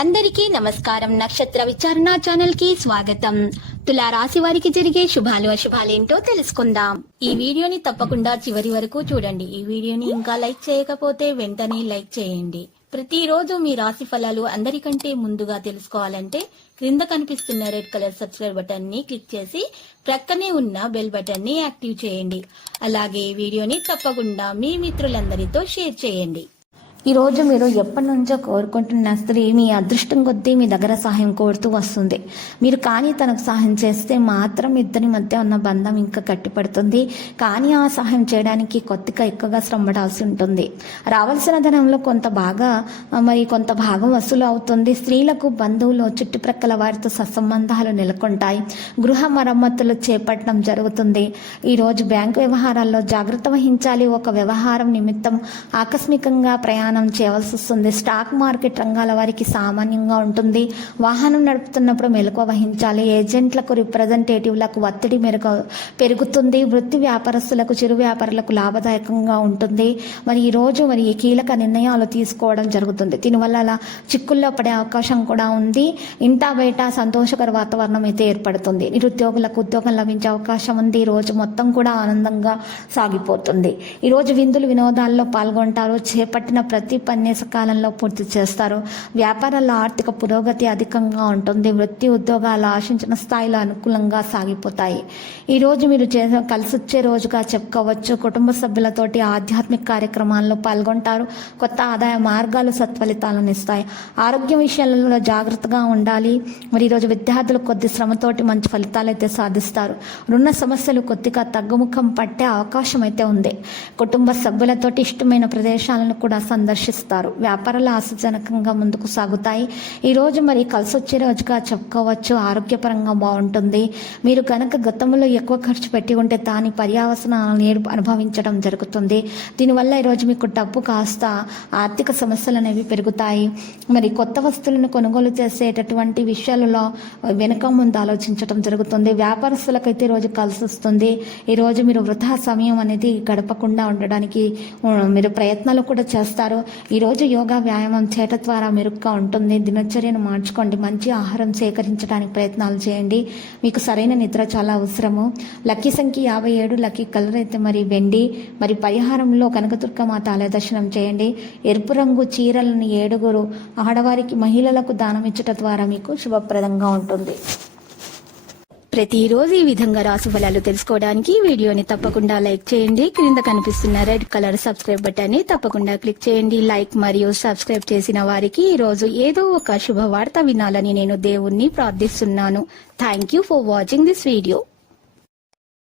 అందరికీ నమస్కారం. నక్షత్ర విచారణ ఛానల్ కి స్వాగతం. తులా రాశి వారికి జరిగే శుభాలు అశుభాలేంటో తెలుసుకుందాం. ఈ వీడియోని తప్పకుండా చివరి వరకు చూడండి. ఈ వీడియోని ఇంకా లైక్ చేయకపోతే వెంటనే లైక్ చేయండి. ప్రతిరోజు మీ రాశి ఫలాలు అందరికంటే ముందుగా తెలుసుకోవాలంటే క్రింద కనిపిస్తున్న రెడ్ కలర్ సబ్స్క్రైబ్ బటన్ ని క్లిక్ చేసి ప్రక్కనే ఉన్న బెల్ బటన్ ని యాక్టివ్ చేయండి. అలాగే ఈ వీడియోని తప్పకుండా మీ మిత్రులందరితో షేర్ చేయండి. ఈ రోజు మీరు ఎప్పటి నుంచో కోరుకుంటున్న స్త్రీ మీ అదృష్టం కొద్దీ మీ దగ్గర సహాయం కోరుతూ వస్తుంది. మీరు కానీ తనకు సహాయం చేస్తే మాత్రం ఇద్దరి మధ్య ఉన్న బంధం ఇంకా గట్టిపడుతుంది. కానీ ఆ సహాయం చేయడానికి కొద్దిగా ఎక్కువగా శ్రమపడాల్సి ఉంటుంది. రావాల్సిన ధనంలో కొంత భాగం వసూలు అవుతుంది. స్త్రీలకు బంధువులు చుట్టుప్రక్కల వారితో సత్సంబంధాలు నెలకొంటాయి. గృహ మరమ్మతులు చేపట్టడం జరుగుతుంది. ఈరోజు బ్యాంకు వ్యవహారాల్లో జాగ్రత్త వహించాలి. ఒక వ్యవహారం నిమిత్తం ఆకస్మికంగా ప్రయాణం చేయవలసి వస్తుంది. స్టాక్ మార్కెట్ రంగాల వారికి సామాన్యంగా ఉంటుంది. వాహనం నడుపుతున్నప్పుడు మెలకువ వహించాలి. ఏజెంట్లకు రిప్రజెంటేటివ్లకు ఒత్తిడి పెరుగుతుంది. వృత్తి వ్యాపారస్తులకు చిరు వ్యాపారులకు లాభదాయకంగా ఉంటుంది. ఈ రోజు కీలక నిర్ణయాలు తీసుకోవడం జరుగుతుంది. దీనివల్ల చిక్కుల్లో పడే అవకాశం కూడా ఉంది. ఇంటా బయట సంతోషకర వాతావరణం అయితే ఏర్పడుతుంది. నిరుద్యోగులకు ఉద్యోగం లభించే అవకాశం ఉంది. ఈ రోజు మొత్తం కూడా ఆనందంగా సాగిపోతుంది. ఈ రోజు విందులు వినోదాల్లో పాల్గొంటారు. చేపట్టిన ప్రతి పని సకాలంలో పూర్తి చేస్తారు. వ్యాపారాల్లో ఆర్థిక పురోగతి అధికంగా ఉంటుంది. వృత్తి ఉద్యోగాలు ఆశించిన స్థాయిలో అనుకూలంగా సాగిపోతాయి. ఈ రోజు మీరు కలిసి వచ్చే రోజుగా చెప్పుకోవచ్చు. కుటుంబ సభ్యులతోటి ఆధ్యాత్మిక కార్యక్రమాల్లో పాల్గొంటారు. కొత్త ఆదాయ మార్గాలు సత్ఫలితాలను ఇస్తాయి. ఆరోగ్య విషయాలలో జాగ్రత్తగా ఉండాలి. ఈరోజు విద్యార్థులు కొద్ది శ్రమతోటి మంచి ఫలితాలు అయితే సాధిస్తారు. రుణ సమస్యలు కొద్దిగా తగ్గుముఖం పట్టే అవకాశం అయితే ఉంది. కుటుంబ సభ్యులతోటి ఇష్టమైన ప్రదేశాలను కూడా సందర్శిస్తారు. వ్యాపారాలు ఆశాజనకంగా ముందుకు సాగుతాయి. ఈ రోజు కలిసి వచ్చే రోజుగా చెప్పుకోవచ్చు. ఆరోగ్యపరంగా బాగుంటుంది. మీరు కనుక గతంలో ఎక్కువ ఖర్చు పెట్టి ఉంటే దాని పర్యావసనాలను అనుభవించడం జరుగుతుంది. దీనివల్ల ఈరోజు మీకు డబ్బు కాస్త ఆర్థిక సమస్యలు అనేవి పెరుగుతాయి. కొత్త వస్తువులను కొనుగోలు చేసేటటువంటి విషయాలలో వెనుక ముందు ఆలోచించడం జరుగుతుంది. వ్యాపారస్తులకైతే ఈరోజు కలిసి వస్తుంది. ఈరోజు మీరు వృధా సమయం అనేది గడపకుండా ఉండడానికి మీరు ప్రయత్నాలు కూడా చేస్తారు. ఈరోజు యోగా వ్యాయామం చేయటం ద్వారా మెరుగ్గా ఉంటుంది. దినచర్యను మార్చుకోండి. మంచి ఆహారం సేకరించడానికి ప్రయత్నాలు చేయండి. మీకు సరైన నిద్ర చాలా అవసరము. లక్కీ సంఖ్య 57. లక్కీ కలర్ అయితే వెండి. పరిహారంలో కనకదుర్గమాత ఆలయ దర్శనం చేయండి. ఎరుపు రంగు చీరలను 7 ఆడవారికి మహిళలకు దానం ఇచ్చట ద్వారా మీకు శుభప్రదంగా ఉంటుంది. ప్రతిరోజు ఈ విధంగా రాశి ఫలాలు తెలుసుకోవడానికి వీడియోని తప్పకుండా లైక్ చేయండి. క్రింద కనిపిస్తున్న రెడ్ కలర్ సబ్స్క్రైబ్ బటన్ ని తప్పకుండా క్లిక్ చేయండి. లైక్ మరియు సబ్స్క్రైబ్ చేసిన వారికి ఈ రోజు ఏదో ఒక శుభవార్త వినాలని నేను దేవుణ్ణి ప్రార్థిస్తున్నాను. Thank you for watching this video.